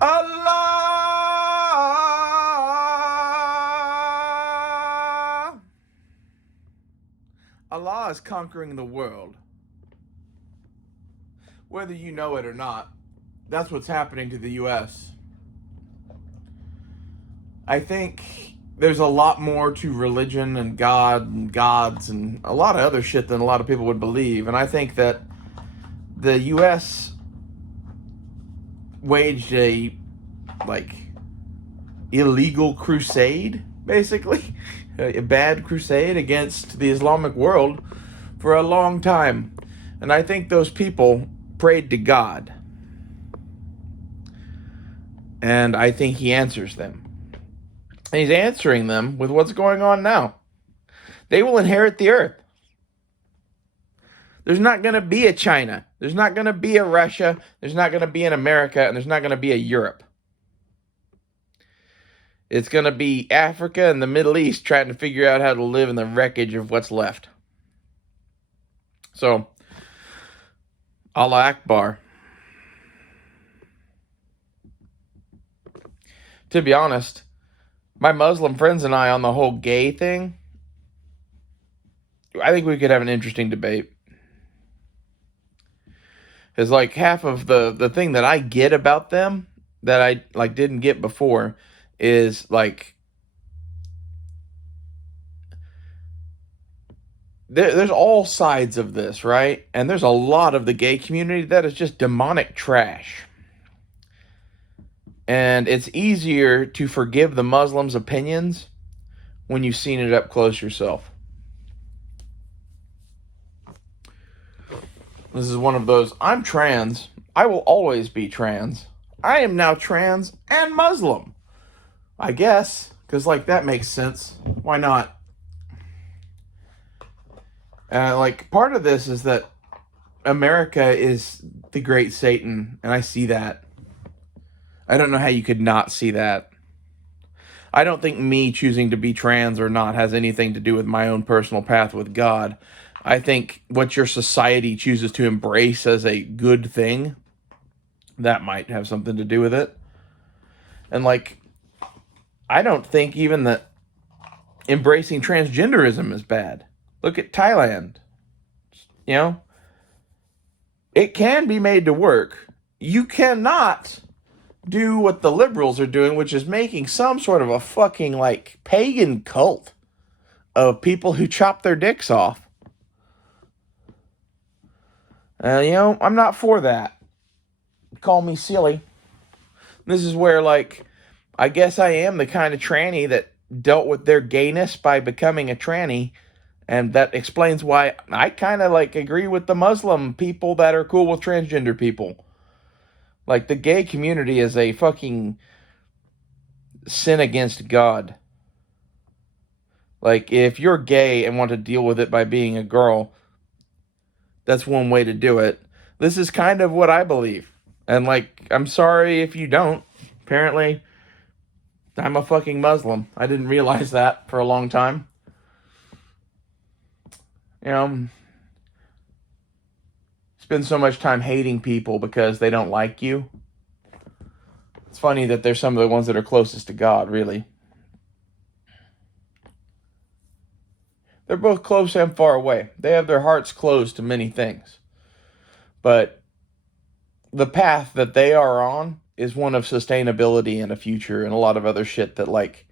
Allah! Allah is conquering the world. Whether you know it or not, that's what's happening to the U.S. I think there's a lot more to religion and God and gods and a lot of other shit than a lot of people would believe. And I think that the U.S. waged a, like, illegal crusade, basically. A bad crusade against the Islamic world for a long time. And I think those people prayed to God. And I think he answers them. And he's answering them with what's going on now. They will inherit the earth. There's not going to be a China. There's not going to be a Russia. There's not going to be an America. And there's not going to be a Europe. It's going to be Africa and the Middle East trying to figure out how to live in the wreckage of what's left. So, Allah Akbar. To be honest, my Muslim friends and I on the whole gay thing, I think we could have an interesting debate. Because like half of the thing that I get about them that I like didn't get before is like there's all sides of this, right? And there's a lot of the gay community that is just demonic trash. And it's easier to forgive the Muslims' opinions when you've seen it up close yourself. This is one of those, I'm trans. I will always be trans. I am now trans and Muslim. I guess, because like that makes sense. Why not? Like part of this is that America is the great Satan, and I see that. I don't know how you could not see that. I don't think me choosing to be trans or not has anything to do with my own personal path with God. I think what your society chooses to embrace as a good thing, that might have something to do with it. And like, I don't think even that embracing transgenderism is bad. Look at Thailand. You know? It can be made to work. You cannot do what the liberals are doing, which is making some sort of a fucking like pagan cult of people who chop their dicks off. I'm not for that. Call me silly. This is where, like, I guess I am the kind of tranny that dealt with their gayness by becoming a tranny. And that explains why I kind of, like, agree with the Muslim people that are cool with transgender people. Like, the gay community is a fucking sin against God. Like, if you're gay and want to deal with it by being a girl, that's one way to do it. This is kind of what I believe. And, like, I'm sorry if you don't. Apparently, I'm a fucking Muslim. I didn't realize that for a long time. Spend so much time hating people because they don't like you. It's funny that they're some of the ones that are closest to God, really. They're both close and far away. They have their hearts closed to many things. But the path that they are on is one of sustainability and a future and a lot of other shit that, like,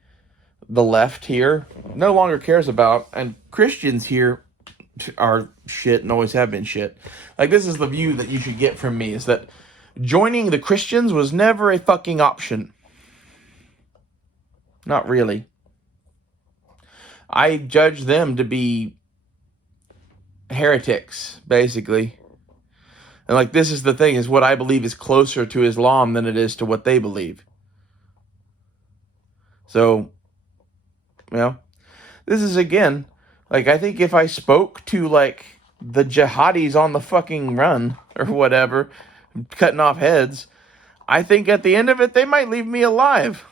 the left here no longer cares about. And Christians here are shit and always have been shit. Like, this is the view that you should get from me, is that joining the Christians was never a fucking option. Not really. I judge them to be heretics, basically. And like, this is the thing, is what I believe is closer to Islam than it is to what they believe. So, this is, again, like, I think if I spoke to, like, the jihadis on the fucking run, or whatever, cutting off heads, I think at the end of it, they might leave me alive.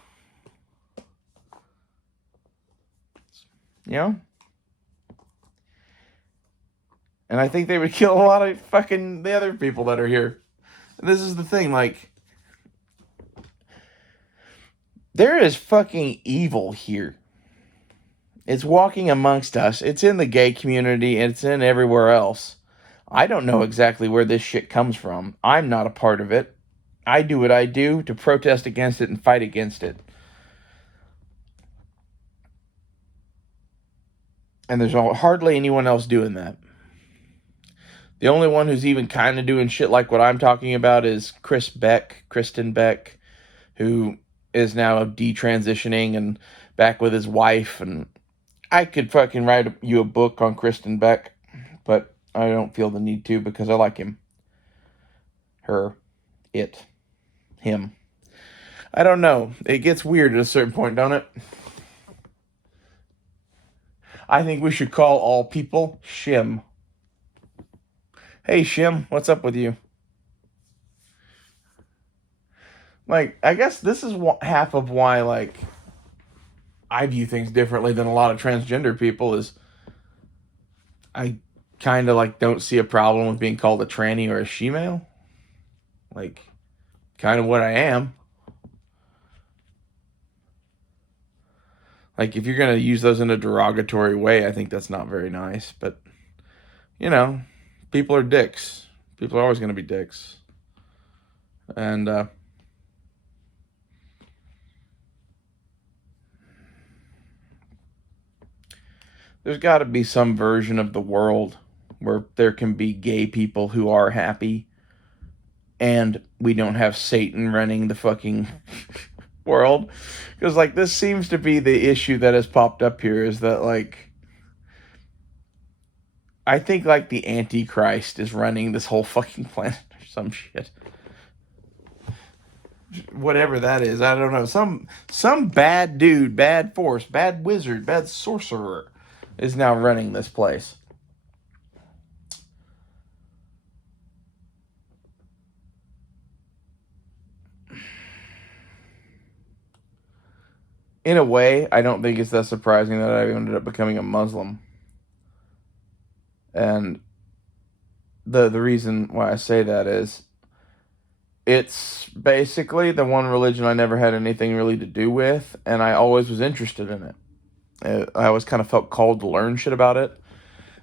And I think they would kill a lot of fucking the other people that are here. And this is the thing, like, There is fucking evil here. It's walking amongst us. It's in the gay community. It's in everywhere else. I don't know exactly where this shit comes from. I'm not a part of it. I do what I do to protest against it and fight against it. And there's hardly anyone else doing that. The only one who's even kind of doing shit like what I'm talking about is Kristen Beck, who is now detransitioning and back with his wife. And I could fucking write you a book on Kristen Beck, but I don't feel the need to because I like him. Her. It. Him. I don't know. It gets weird at a certain point, don't it? I think we should call all people Shim. Hey, Shim, what's up with you? Like, I guess this is half of why, like, I view things differently than a lot of transgender people is I kind of, like, don't see a problem with being called a tranny or a she-male. Like, kind of what I am. Like, if you're going to use those in a derogatory way, I think that's not very nice. But, you know, people are dicks. People are always going to be dicks. And, there's got to be some version of the world where there can be gay people who are happy and we don't have Satan running the fucking world. Because, like, this seems to be the issue that has popped up here is that, like, I think, like, the Antichrist is running this whole fucking planet or some shit. Whatever that is, I don't know. Some bad dude, bad force, bad wizard, bad sorcerer is now running this place. In a way, I don't think it's that surprising that I ended up becoming a Muslim. And the reason why I say that is it's basically the one religion I never had anything really to do with, and I always was interested in it. I always kind of felt called to learn shit about it.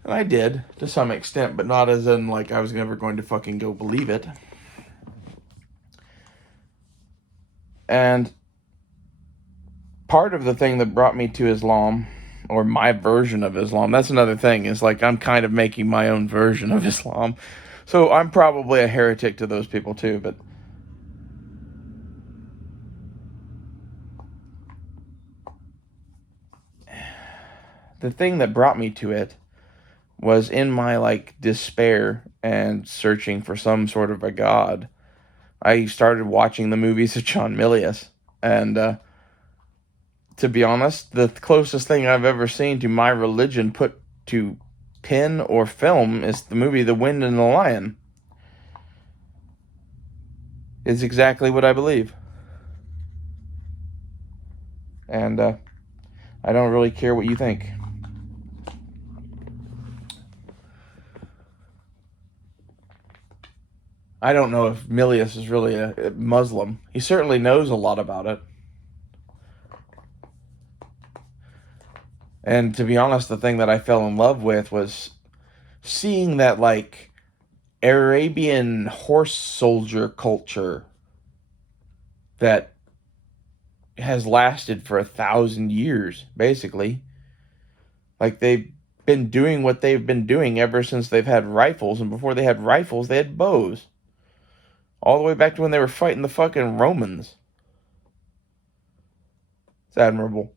And I did, to some extent, but not as in, like, I was never going to fucking go believe it. And part of the thing that brought me to Islam, or my version of Islam, that's another thing, is, like, I'm kind of making my own version of Islam. So I'm probably a heretic to those people, too, but the thing that brought me to it was in my, like, despair and searching for some sort of a god. I started watching the movies of John Milius, and to be honest, the closest thing I've ever seen to my religion put to pen or film is the movie The Wind and the Lion. It's exactly what I believe. And I don't really care what you think. I don't know if Milius is really a Muslim. He certainly knows a lot about it. And to be honest, the thing that I fell in love with was seeing that, like, Arabian horse soldier culture that has lasted for 1,000 years, basically. Like, they've been doing what they've been doing ever since they've had rifles, and before they had rifles, they had bows. All the way back to when they were fighting the fucking Romans. It's admirable.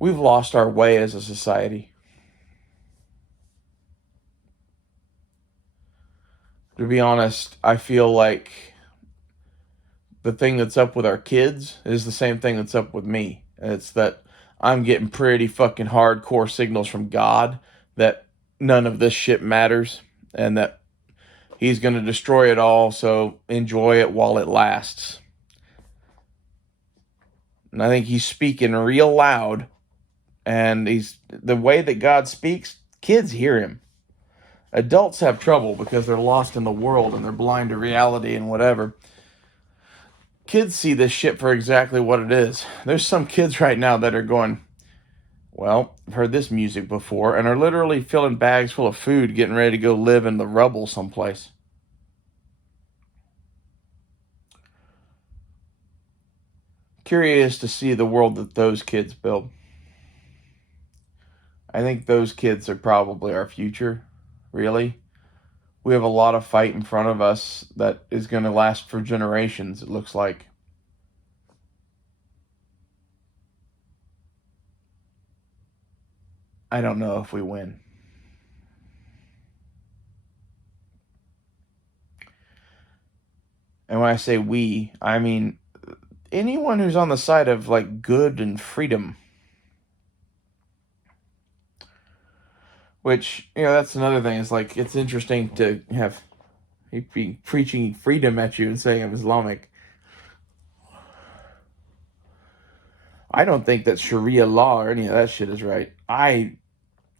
We've lost our way as a society. To be honest, I feel like the thing that's up with our kids is the same thing that's up with me. It's that I'm getting pretty fucking hardcore signals from God that none of this shit matters and that He's going to destroy it all, so enjoy it while it lasts. And I think He's speaking real loud, and the way that God speaks, kids hear Him. Adults have trouble because they're lost in the world and they're blind to reality and whatever. Kids see this shit for exactly what it is. There's some kids right now that are going, well, I've heard this music before, and are literally filling bags full of food, getting ready to go live in the rubble someplace. Curious to see the world that those kids build. I think those kids are probably our future, really. We have a lot of fight in front of us that is going to last for generations, it looks like. I don't know if we win. And when I say we, I mean anyone who's on the side of like good and freedom. Which, that's another thing. It's like, it's interesting to have be preaching freedom at you and saying I'm Islamic. I don't think that Sharia law or any of that shit is right. I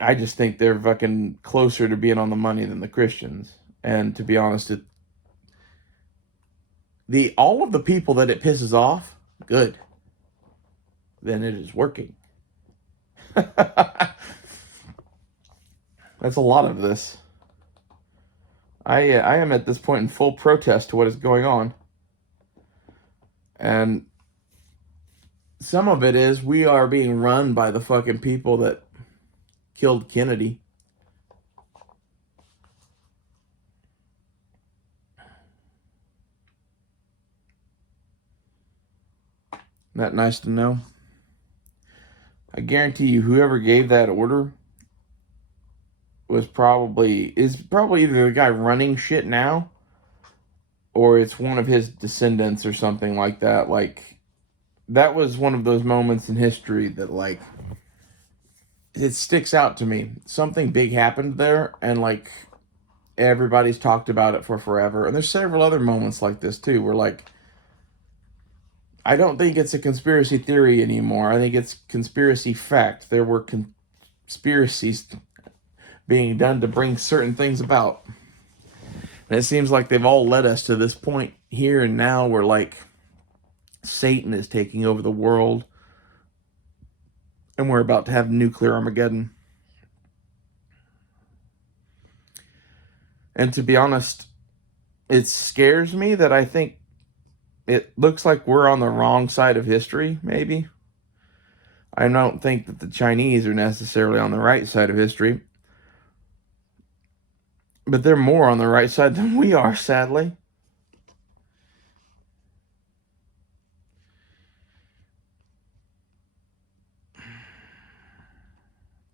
just think they're fucking closer to being on the money than the Christians. And to be honest, all of the people that it pisses off, good. Then it is working. That's a lot of this. I am at this point in full protest to what is going on. And some of it is we are being run by the fucking people that killed Kennedy. Isn't that nice to know? I guarantee you, whoever gave that order is probably either the guy running shit now, or it's one of his descendants or something like that. Like, that was one of those moments in history that, like, it sticks out to me. Something big happened there, and, like, everybody's talked about it for forever. And there's several other moments like this, too, where, like, I don't think it's a conspiracy theory anymore. I think it's conspiracy fact. There were conspiracies being done to bring certain things about. And it seems like they've all led us to this point here and now where, like, Satan is taking over the world and we're about to have nuclear Armageddon. And to be honest, it scares me that I think it looks like we're on the wrong side of history, maybe. I don't think that the Chinese are necessarily on the right side of history. But they're more on the right side than we are, sadly.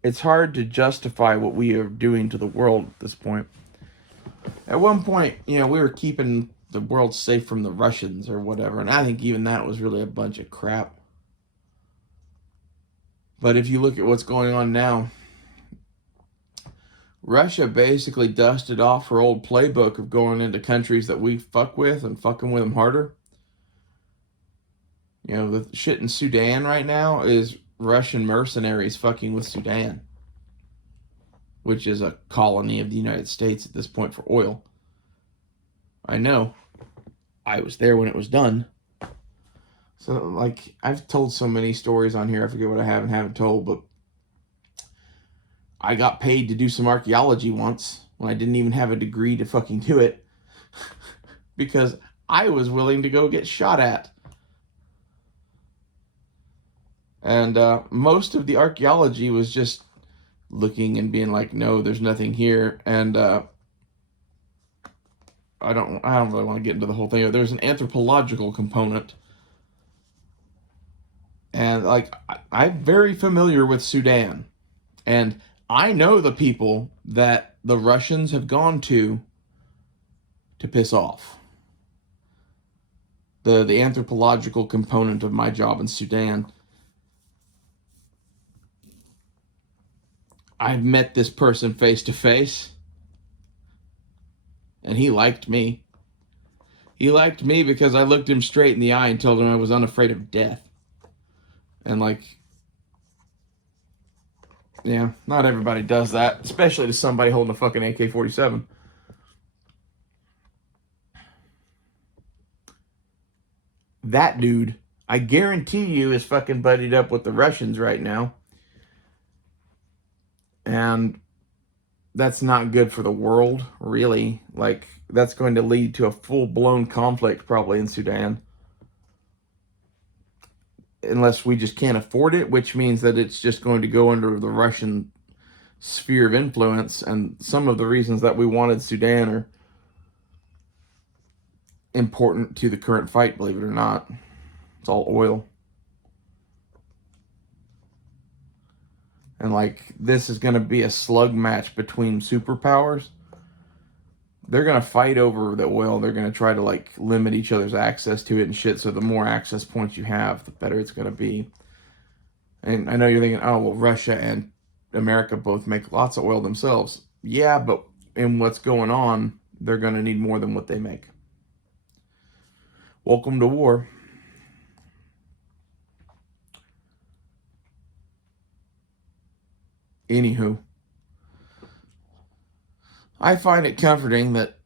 It's hard to justify what we are doing to the world at this point. At one point, we were keeping the world safe from the Russians or whatever, and I think even that was really a bunch of crap. But if you look at what's going on now, Russia basically dusted off her old playbook of going into countries that we fuck with and fucking with them harder. The shit in Sudan right now is Russian mercenaries fucking with Sudan, which is a colony of the United States at this point for oil. I know. I was there when it was done. So, like, I've told so many stories on here, I forget what I have and haven't told, but I got paid to do some archaeology once when I didn't even have a degree to fucking do it because I was willing to go get shot at. And most of the archaeology was just looking and being like, no, there's nothing here. And I don't really want to get into the whole thing. There's an anthropological component. And, like, I'm very familiar with Sudan. And I know the people that the Russians have gone to piss off. The anthropological component of my job in Sudan. I've met this person face to face, and he liked me. He liked me because I looked him straight in the eye and told him I was unafraid of death. And, like, Yeah, not everybody does that, especially to somebody holding a fucking AK-47. That dude, I guarantee you, is fucking buddied up with the Russians right now. And that's not good for the world, really. Like, that's going to lead to a full-blown conflict probably in Sudan. Unless we just can't afford it, which means that it's just going to go under the Russian sphere of influence. And some of the reasons that we wanted Sudan are important to the current fight, believe it or not. It's all oil. And like, this is going to be a slug match between superpowers. They're going to fight over the oil. They're going to try to like limit each other's access to it and shit. So the more access points you have, the better it's going to be. And I know you're thinking, oh, well, Russia and America both make lots of oil themselves. Yeah, but in what's going on, they're going to need more than what they make. Welcome to war. Anywho, I find it comforting that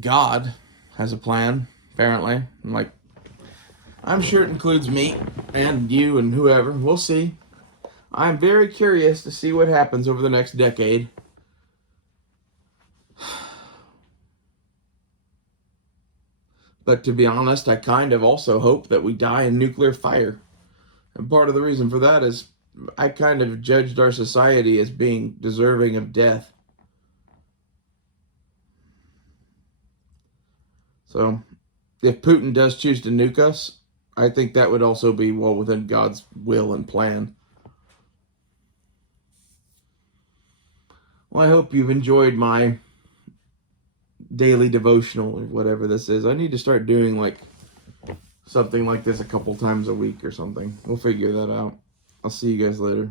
God has a plan, apparently. Like, I'm sure it includes me and you and whoever. We'll see. I'm very curious to see what happens over the next decade. But to be honest, I kind of also hope that we die in nuclear fire. And part of the reason for that is I kind of judged our society as being deserving of death. So, if Putin does choose to nuke us, I think that would also be well within God's will and plan. Well, I hope you've enjoyed my daily devotional or whatever this is. I need to start doing like something like this a couple times a week or something. We'll figure that out. I'll see you guys later.